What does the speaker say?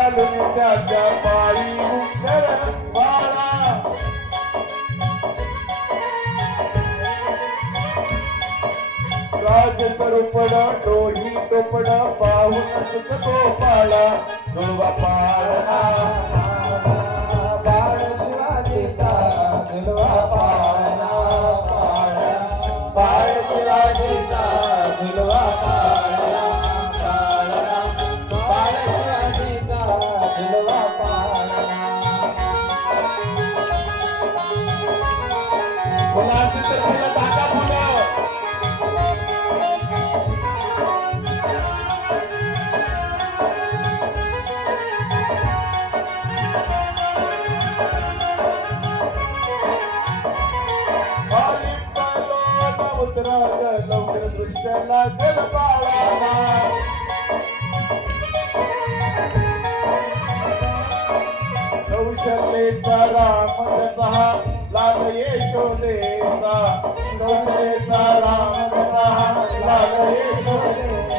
त्याच्या पायी उतर वाळा राज स्वरूपड डोही टोपड पाहून सुख गोपाळा दुर्वा पाळा बाळ शिवाजीचा दुर्वा पाळा बाळ शिवाजीचा दुर्वा पाळा बाळ शिवाजीचा दुर्वा पाळा मुलांची तर फुलं टाका फुलं लवकर दृष्ट्याला जल बाळाला कौशलेचा राम कसा लाल यशोदेचा कौशलेचा राम कसा लाल यशोदेचा